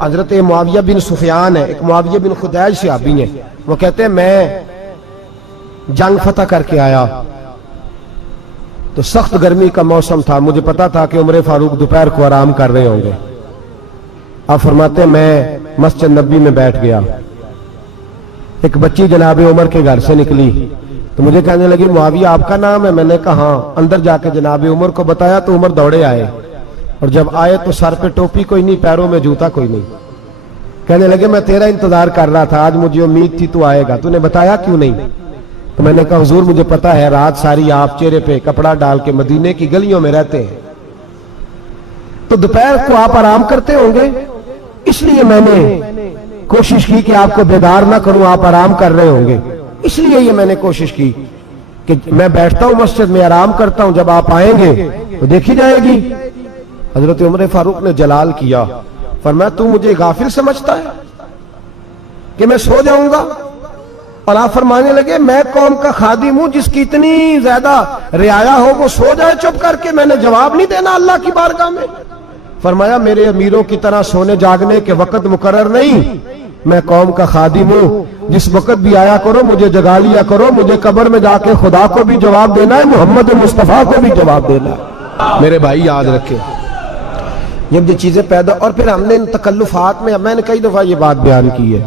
حضرت معاویہ بن سفیان ہے، ایک معاویہ بن خدیج صحابی ہیں، وہ کہتے ہیں میں جنگ فتح کر کے آیا تو سخت گرمی کا موسم تھا، مجھے پتا تھا کہ عمر فاروق دوپہر کو آرام کر رہے ہوں گے۔ آپ فرماتے ہیں میں مسجد نبی میں بیٹھ گیا، ایک بچی جناب عمر کے گھر سے نکلی تو مجھے کہنے لگی معاویہ آپ کا نام ہے؟ میں نے کہا ہاں۔ اندر جا کے جناب عمر کو بتایا تو عمر دوڑے آئے، اور جب آئے تو سر پہ ٹوپی کوئی نہیں، پیروں میں جوتا کوئی نہیں۔ کہنے لگے میں تیرا انتظار کر رہا تھا، آج مجھے امید تھی تو آئے گا، تو نے بتایا کیوں نہیں؟ تو میں نے کہا حضور مجھے پتا ہے رات ساری آپ چہرے پہ کپڑا ڈال کے مدینے کی گلیوں میں رہتے ہیں، تو دوپہر کو آپ آرام کرتے ہوں گے، اس لیے میں نے کوشش کی کہ آپ کو بیدار نہ کروں، آپ آرام کر رہے ہوں گے، اس لیے یہ میں نے کوشش کی کہ میں بیٹھتا ہوں مسجد میں آرام کرتا ہوں، جب آپ آئیں گے تو دیکھی جائے گی۔ حضرت عمر فاروق نے جلال کیا، فرمایا تو مجھے غافل سمجھتا ہے کہ میں سو جاؤں گا؟ اور آپ فرمانے لگے میں قوم کا خادم ہوں، جس کی اتنی زیادہ رعایا ہو وہ سو جائے چپ کر کے، میں نے جواب نہیں دینا اللہ کی بارگاہ میں؟ فرمایا میرے امیروں کی طرح سونے جاگنے کے وقت مقرر نہیں، میں قوم کا خادم ہوں، جس وقت بھی آیا کرو مجھے جگا لیا کرو، مجھے قبر میں جا کے خدا کو بھی جواب دینا ہے، محمد مصطفیٰ کو بھی جواب دینا ہے۔ میرے بھائی یاد رکھیں جب یہ چیزیں پیدا، اور پھر ہم نے ان تکلفات میں، میں نے کئی دفعہ یہ بات بیان کی ہے،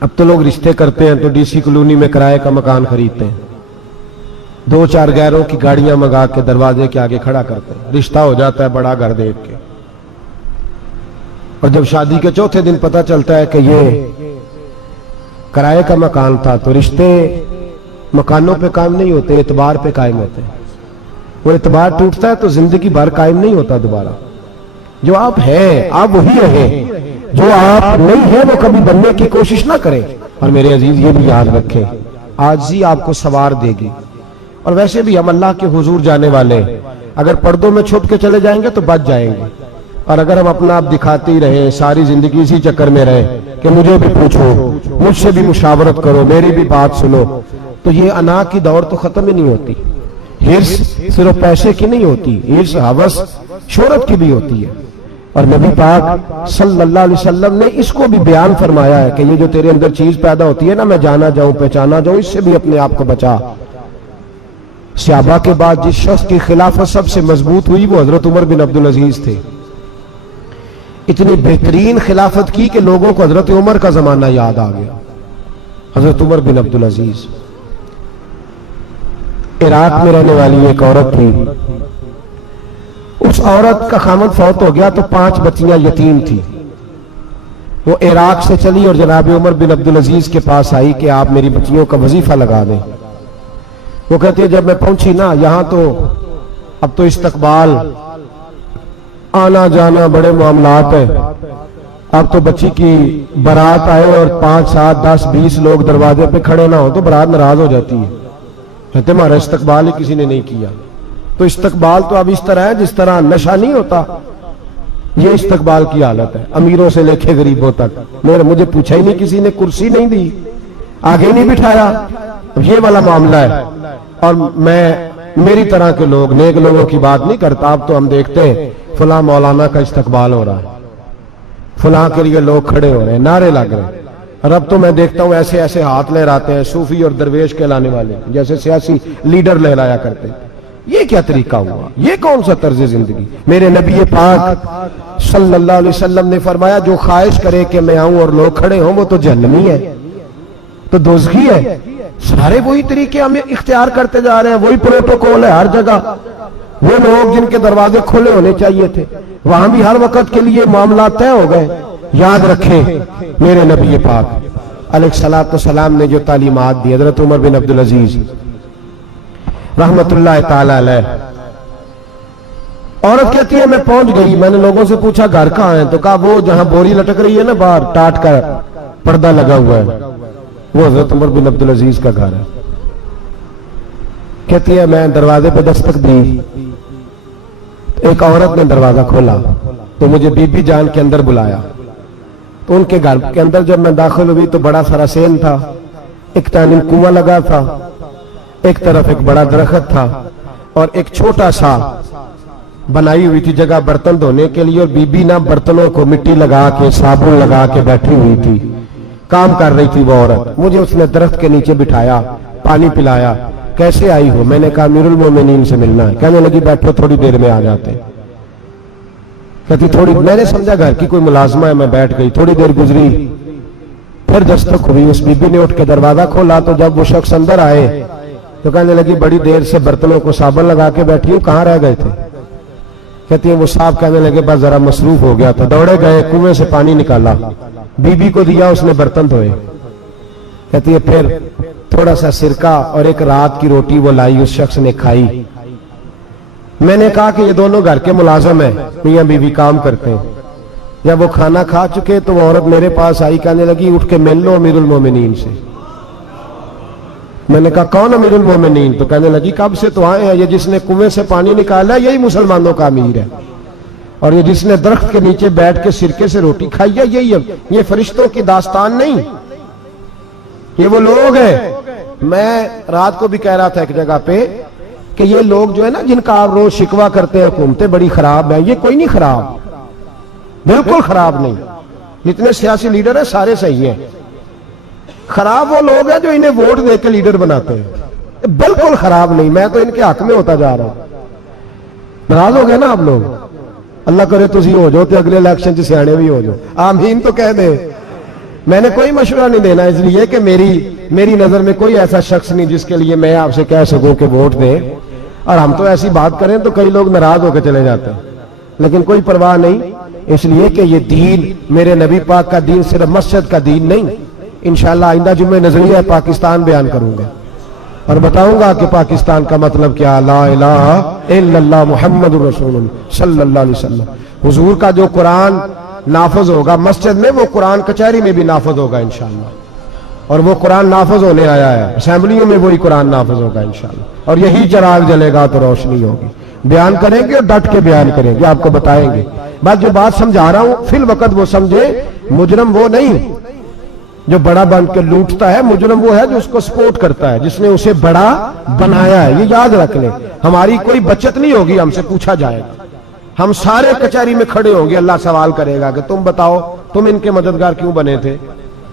اب تو لوگ رشتے کرتے ہیں تو ڈی سی کالونی میں کرائے کا مکان خریدتے ہیں، 2-4 غیروں کی گاڑیاں منگا کے دروازے کے آگے کھڑا کرتے ہیں، رشتہ ہو جاتا ہے بڑا گھر دیکھ کے، اور جب شادی کے چوتھے دن پتہ چلتا ہے کہ یہ کرائے کا مکان تھا، تو رشتے مکانوں پہ قائم نہیں ہوتے، اعتبار پہ قائم ہوتے ہیں۔ وہ اعتبار ٹوٹتا ہے تو زندگی بھر قائم نہیں ہوتا دوبارہ۔ جو آپ ہیں آپ وہی رہیں، جو آپ نہیں ہیں وہ کبھی بننے کی کوشش نہ کریں۔ اور میرے عزیز یہ بھی یاد رکھیں عاجزی آپ کو سوار دے گی، اور ویسے بھی ہم اللہ کے حضور جانے والے، اگر پردوں میں چھپ کے چلے جائیں گے تو بچ جائیں گے، اور اگر ہم اپنا آپ دکھاتے ہی رہیں ساری زندگی اسی چکر میں رہے کہ مجھے بھی پوچھو، مجھ سے بھی مشاورت کرو، میری بھی بات سنو، تو یہ انا کی دور تو ختم ہی نہیں ہوتی۔ ہرس صرف پیسے کی نہیں ہوتی، ہرس ہوس شہرت کی بھی ہوتی ہے، اور نبی پاک صلی اللہ علیہ وسلم نے اس کو بھی بیان فرمایا ہے کہ یہ جو تیرے اندر چیز پیدا ہوتی ہے نا، میں جانا جاؤں پہچانا جاؤں، اس سے بھی اپنے آپ کو بچا۔ صحابہ کے بعد جس شخص کی خلافت سب سے مضبوط ہوئی وہ حضرت عمر بن عبدالعزیز تھے۔ اتنی بہترین خلافت کی کہ لوگوں کو حضرت عمر کا زمانہ یاد آ گیا۔ حضرت عمر بن عبدالعزیز عراق میں رہنے والی ایک عورت تھی، اس عورت کا خامد فوت ہو گیا تو 5 بچیاں یتیم تھی، وہ عراق سے چلی اور جناب عمر بن عبدالعزیز کے پاس آئی کہ آپ میری بچیوں کا وظیفہ لگا دیں۔ وہ کہتے ہیں جب میں پہنچی نا یہاں تو اب تو استقبال، آنا جانا بڑے معاملات ہیں، اب تو بچی کی برات آئے اور 5, 7, 10, 20 لوگ دروازے پہ کھڑے نہ ہو تو برات ناراض ہو جاتی ہے، کہتے ہمارا استقبال ہی کسی نے نہیں کیا۔ تو استقبال تو اب اس طرح ہے جس طرح نشہ نہیں ہوتا، یہ استقبال کی حالت ہے، امیروں سے لے کے غریبوں تک۔ مجھے پوچھا ہی نہیں کسی نے، کرسی نہیں دی، آگے نہیں بٹھایا، یہ والا معاملہ ہے۔ اور میں میری طرح کے لوگ، نیک لوگوں کی بات نہیں کرتا، اب تو ہم دیکھتے ہیں فلاں مولانا کا استقبال ہو رہا ہے، فلاں کے لیے لوگ کھڑے ہو رہے ہیں، نعرے لگ رہے ہیں، اور اب تو میں دیکھتا ہوں ایسے ایسے ہاتھ لہراتے ہیں صوفی اور درویش کہلانے والے، جیسے سیاسی لیڈر لہرایا کرتے ہیں۔ یہ کیا طریقہ ہوا؟ یہ کون سا طرز زندگی؟ میرے نبی پاک صلی اللہ علیہ وسلم نے فرمایا جو خواہش کرے کہ میں آؤں اور لوگ کھڑے ہوں وہ تو جہنمی ہے، تو دوزخی ہے۔ سارے وہی طریقے ہم اختیار کرتے جا رہے ہیں، وہی پروٹوکول ہے ہر جگہ۔ وہ لوگ جن کے دروازے کھلے ہونے چاہیے تھے وہاں بھی ہر وقت کے لیے معاملات طے ہو گئے۔ یاد رکھیں میرے نبی پاک علیہ الصلوۃ والسلام نے جو تعلیمات دی، حضرت عمر بن عبدالعزیز رحمت اللہ تعالی علیہ، عورت کہتی ہے میں پہنچ گئی، میں نے لوگوں سے پوچھا گھر کہاں ہے، تو کہا وہ جہاں بوری لٹک رہی ہے نا باہر ٹاٹ کا پردہ لگا ہوا ہے وہ حضرت عمر بن عبدالعزیز کا گھر ہے۔ کہتی ہے میں دروازے پہ دستک دی، ایک عورت نے دروازہ کھولا تو مجھے بی بی جان کے اندر بلایا، تو ان کے گھر کے اندر جب میں داخل ہوئی تو بڑا سارا سین تھا، ایک جانب کنواں لگا تھا، ایک طرف ایک بڑا درخت تھا، اور ایک چھوٹا سا बनाई हुई थी जगह बर्तन धोने के लिए, और बीबी ना बर्तनों को मिट्टी लगा के साबुन लगा के बैठी हुई थी, काम कर रही थी वो औरत। मुझे उसने दरख्त के नीचे बिठाया, पानी पिलाया। कैसे आई हो? मैंने कहा अमीरुल मोमिनीन से मिलना है। कहने लगी बैठो, थोड़ी देर में आ जाते। कहती थोड़ी, मैंने समझा घर की कोई मुलाजमा है, मैं बैठ गई। थोड़ी देर गुजरी, फिर दस्तक हुई। उस बीबी ने उठ के दरवाजा खोला तो जब वो शख्स अंदर आए तो कहने लगी बड़ी देर से बर्तनों को साबुन लगा के बैठी हूं, कहां रह गए थे? कहती है वो साहब कहने लगे बस जरा मसरूफ हो गया था। दौड़े गए, कुएं से पानी निकाला, बीबी को दिया, उसने बर्तन धोए। कहती है फिर थोड़ा सा सिरका और एक रात की रोटी वो लाई, उस शख्स ने खाई। मैंने कहा कि ये दोनों घर के मुलाजिम हैं, मियां बीवी काम करते हैं। जब वो खाना खा चुके तो वो औरत मेरे पास आई, कहने लगी उठ के मिल लो अमीरुल मोमिनीन से। मैंने कहा कौन अमीरुल मोमिनीन? तो कहने लगी कब से तो आए हैं, ये जिसने कुएं से पानी निकाला यही मुसलमानों का अमीर है, और ये जिसने दरख्त के नीचे बैठ के सिरके से रोटी खाई है यही है। ये फरिश्तों की दास्तान नहीं, ये वो लोग हैं। मैं रात को भी कह रहा था एक जगह पे कि ये लोग जो है ना, जिनका आप रोज शिकवा करते हैं हुकूमतें बड़ी खराब है, ये कोई नहीं खराब, बिल्कुल खराब नहीं। जितने सियासी लीडर हैं सारे सही हैं। खराब वो लोग हैं जो इन्हें वोट देकर लीडर बनाते हैं, बिल्कुल खराब नहीं। मैं तो इनके हक में होता जा रहा हूं। नाराज हो गए ना आप लोग? अल्लाह करे तुसी हो जाओ तो अगले इलेक्शन च सियाने भी हो जाओ, आमीन तो कह दे। मैंने कोई मशवरा नहीं देना, इसलिए कि मेरी नजर में कोई ऐसा शख्स नहीं जिसके लिए मैं आपसे कह सकूं कि वोट दे। और हम तो ऐसी बात करें तो कई लोग नाराज होकर चले जाते हैं, लेकिन कोई परवाह नहीं, इसलिए कि ये दीन मेरे नबी पाक का दीन सिर्फ मस्जिद का दीन नहीं। इंशाअल्लाह आइंदा जुम्मे नजरिया पाकिस्तान बयान करूंगा और बताऊंगा कि पाकिस्तान का मतलब क्या, ला इलाहा इल्लल्लाह मुहम्मदुर रसूलुल्लाह सल्लल्लाहु अलैहि वसल्लम। हुजूर का जो कुरान नाफज होगा मस्जिद में, वो कुरान कचहरी में भी नाफज होगा इंशाअल्लाह। और वो कुरान नाफज होने आया है, असेंबलियों में वही कुरान नाफज होगा इंशाअल्लाह। और यही चिराग जलेगा तो रोशनी होगी। बयान करेंगे और डट के बयान करेंगे, आपको बताएंगे। बस जो बात समझा रहा हूं फिल वक्त वो समझे, मुजरम वो नहीं जो बड़ा बन के लूटता है, मुजरम वो है जो उसको सपोर्ट करता है, जिसने उसे बड़ा बनाया है। ये याद रख ले, हमारी कोई बचत नहीं होगी, हमसे पूछा जाएगा। हम सारे कचहरी में खड़े होंगे, अल्लाह सवाल करेगा कि तुम बताओ तुम इनके मददगार क्यों बने थे,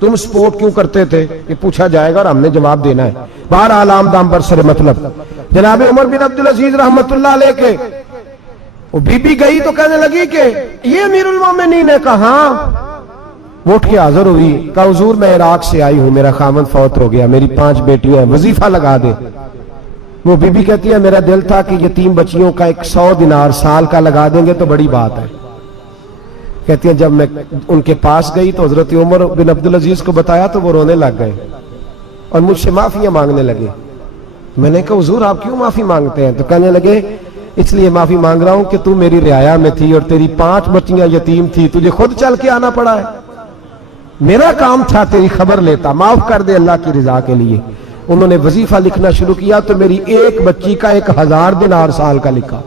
तुम सपोर्ट क्यों करते थे, ये पूछा जाएगा और हमने जवाब देना है। बहरहाल आमदाम बरसर मतलब जनाब उमर बिन अब्दुल अजीज रहमतुल्लाह अलैह के वो बीबी गई तो कहने लगी कि ये अमीरुल मोमिनीन ने कहा, वो उठ के हाजिर हुई, कहा हुजूर मैं इराक से आई हूं, मेरा खामन फौत हो गया, मेरी 5 बेटियां हैं, वजीफा लगा दे। वो बीबी कहती है मेरा दिल था कि यतीम बच्चियों का 100 दिनार साल का लगा देंगे तो बड़ी बात है। कहती है जब मैं उनके पास गई तो हजरत उमर बिन अब्दुल अजीज को बताया तो वो रोने लग गए और मुझसे माफियां मांगने लगे। मैंने कहा हुजूर आप क्यों माफी मांगते हैं? तो कहने लगे इसलिए माफी मांग रहा हूं कि तू मेरी रियाया में थी और तेरी 5 बच्चियां यतीम थी, तुझे खुद चल के आना पड़ा है। मेरा काम था तेरी खबर लेता, माफ कर दे अल्लाह की रिजा के लिए। उन्होंने वजीफा लिखना शुरू किया तो मेरी एक बच्ची का 1000 दिनार साल का लिखा।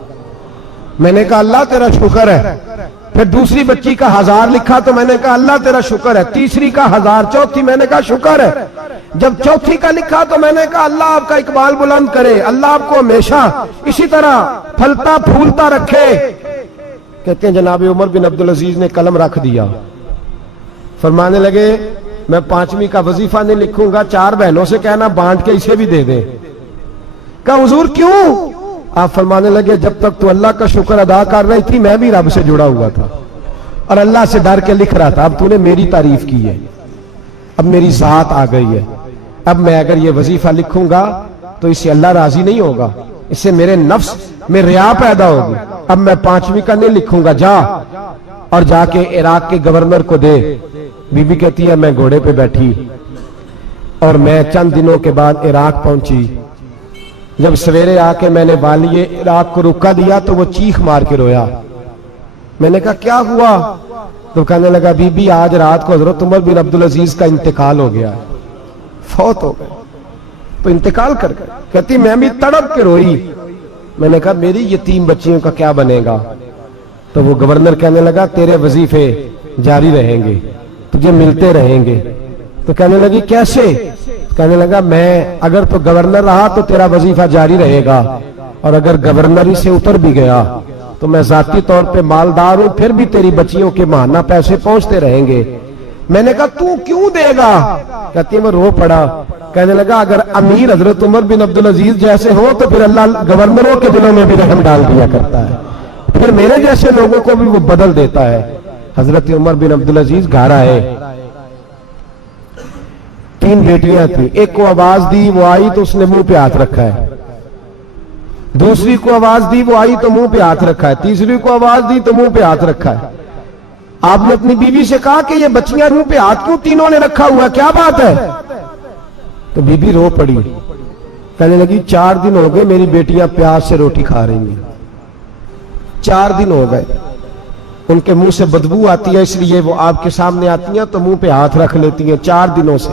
मैंने कहा अल्लाह तेरा शुक्र है। फिर दूसरी बच्ची का 1000 लिखा तो मैंने कहा अल्लाह तेरा शुक्र है। तीसरी का 1000, चौथी मैंने कहा शुक्र है। जब चौथी का लिखा तो मैंने कहा अल्लाह आपका इकबाल बुलंद करे, अल्लाह आपको हमेशा इसी तरह फलता फूलता रखे। कहते हैं जनाब उमर बिन अब्दुल अजीज ने कलम रख दिया, फरमाने लगे मैं 5वीं का वजीफा नहीं लिखूंगा, 4 बहनों से कहना बांट के इसे भी दे दे। कहा हुजूर क्यों? आप फरमाने लगे जब तक तू अल्लाह का शुक्र अदा कर रही थी मैं भी रब से जुड़ा हुआ था और अल्लाह से डर के लिख रहा था। अब तूने मेरी तारीफ की है, अब मेरी जात आ गई है, अब मैं अगर ये वजीफा लिखूंगा तो इससे अल्लाह राजी नहीं होगा, इससे मेरे नफ्स में रिया पैदा होगी। अब मैं 5वीं का नहीं लिखूंगा, जा और जाके इराक के गवर्नर को दे। बीबी कहती है मैं घोड़े पे बैठी और मैं चंद दिनों के बाद इराक पहुंची। जब सवेरे आके मैंने वालिए इराक को रुका दिया तो वो चीख मार के रोया। मैंने कहा क्या हुआ? तो कहने लगा बीबी आज रात को हजरत उमर बिन अब्दुल अजीज का इंतकाल हो गया, फौत हो गए, तो इंतकाल कर गए। कहती मैं भी तड़प के रोई। मैंने कहा मेरी यतीम बच्चियों का क्या बनेगा? तो वो गवर्नर कहने लगा तेरे वजीफे जारी रहेंगे, तुझे मिलते रहेंगे। तो कहने लगी कैसे? कहने लगा मैं अगर तो गवर्नर रहा तो तेरा वजीफा जारी रहेगा और अगर गवर्नरी से उतर भी गया तो मैं जाती तौर पे मालदार हूं, फिर भी तेरी बच्चियों के माहाना पैसे पहुंचते रहेंगे। मैंने कहा तू क्यों देगा? कहती है मैं रो पड़ा। कहने लगा अगर अमीर हजरत उमर बिन अब्दुल अजीज जैसे हो तो फिर अल्लाह गवर्नरों के दिलों में भी रहम डाल दिया करता है, फिर मेरे जैसे लोगों को भी वो बदल देता है। हजरत उमर बिन अब्दुल अजीज घर आए, 3 बेटियां थी। एक को आवाज दी, वो आई तो उसने मुंह पे हाथ रखा है। दूसरी को आवाज दी, वो आई तो मुंह पे हाथ रखा है। तीसरी को आवाज दी तो मुंह पे हाथ रखा है। आपने अपनी बीवी से कहा कि ये बच्चियां मुंह पे हाथ क्यों तीनों ने रखा हुआ, क्या बात है? तो बीबी रो पड़ी, कहने लगी 4 दिन हो गए मेरी बेटियां प्यास से रोटी खा रही हैं, 4 दिन हो गए, उनके मुंह से बदबू आती है, इसलिए वो आपके सामने आती हैं तो मुंह पे हाथ रख लेती हैं 4 दिनों से।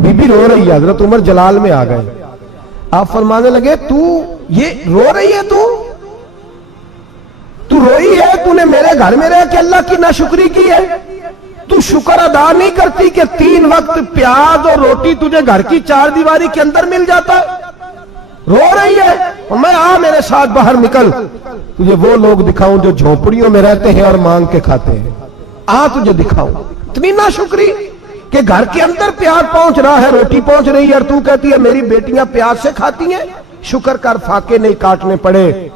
बीबी रो रही है। हजरत उमर जलाल में आ गए। आप फरमाने लगे तू ये रो रही है, तू रोई है, तूने मेरे घर में रह के अल्लाह की नाशुक्री की है, तू शुक्र अदा नहीं करती कि 3 वक्त प्याज और रोटी तुझे घर की 4 दीवारी के अंदर मिल जाता है? रो रही है। और मैं आ मेरे साथ बाहर निकल, तुझे वो लोग दिखाऊं जो झोपड़ियों में रहते हैं और मांग के खाते हैं, आ तुझे दिखाऊं। इतनी नाशुक्री कि घर के अंदर प्याज पहुंच रहा है, रोटी पहुंच रही है, और तू कहती है मेरी बेटियां प्याज से खाती हैं, शुक्र कर फाके नहीं काटने पड़े।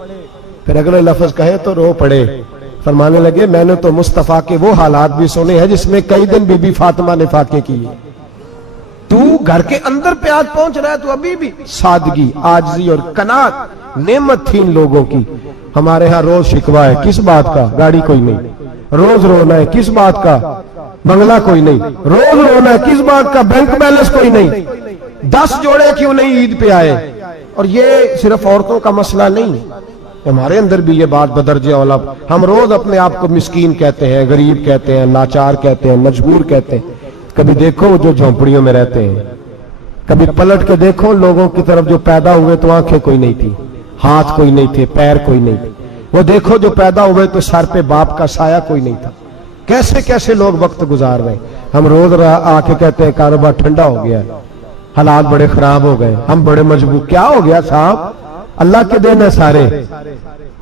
फिर अगले लफ्ज कहे तो रो पड़े। फरमाने लगे मैंने तो मुस्तफा के वो हालात भी सुने हैं जिसमें कई दिन बीबी फातिमा ने फाके किए। तू घर के अंदर प्याज पहुंच रहा है, तो अभी भी सादगी, आजिज़ी और कनात नेमत थी इन लोगों की। हमारे यहाँ रोज शिकवा है, किस बात का? गाड़ी कोई नहीं। रोज रोना है, किस बात का? बंगला कोई नहीं। रोज रोना है, किस बात का? बैंक बैलेंस कोई नहीं। 10 जोड़े क्यों नहीं ईद पे आए? और ये सिर्फ औरतों का मसला नहीं, हमारे अंदर भी ये बात बदर्जे औला। हम रोज अपने आप को मिस्कीन कहते हैं, गरीब कहते हैं, लाचार कहते हैं, मजबूर कहते हैं। कभी देखो जो झोंपड़ियों में रहते हैं, कभी पलट के देखो लोगों की तरफ जो पैदा हुए तो आंखें कोई नहीं थी, हाथ कोई नहीं थे, पैर कोई नहीं थे। वो देखो जो पैदा हुए तो सर पे बाप का साया कोई नहीं था। कैसे कैसे लोग वक्त गुजार रहे। हम रोज आके कहते हैं कारोबार ठंडा हो गया, हालात बड़े खराब हो गए, हम बड़े मजबूर। क्या हो गया साहब? अल्लाह के दिन है, सारे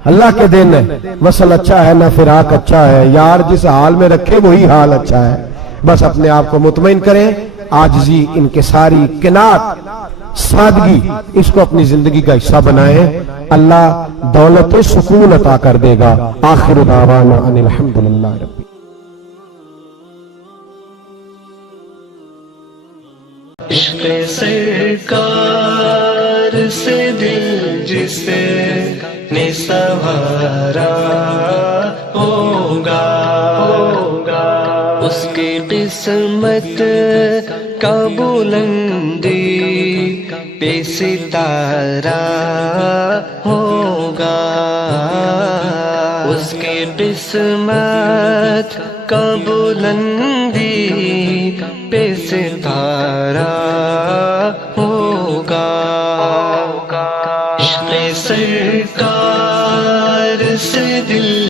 अल्लाह के दिन है। मसल अच्छा है ना फिराक अच्छा है, यार जिस हाल में रखे वही हाल अच्छा है। बस अपने आप को मुतमईन करें, आजिज़ी, इनकिसारी, किनात, सादगी, इसको अपनी जिंदगी का हिस्सा बनाएं। अल्लाह दौलत सुकून अता कर देगा। आखिर दावाना अनिल हम्दुलिल्लाह रब्बिल। इश्क़ सरकार से दिल जिसे ने सवारा होगा, उसकी किस्मत का बुलंदी पे सितारा होगा, उसकी किस्मत का बुलंदी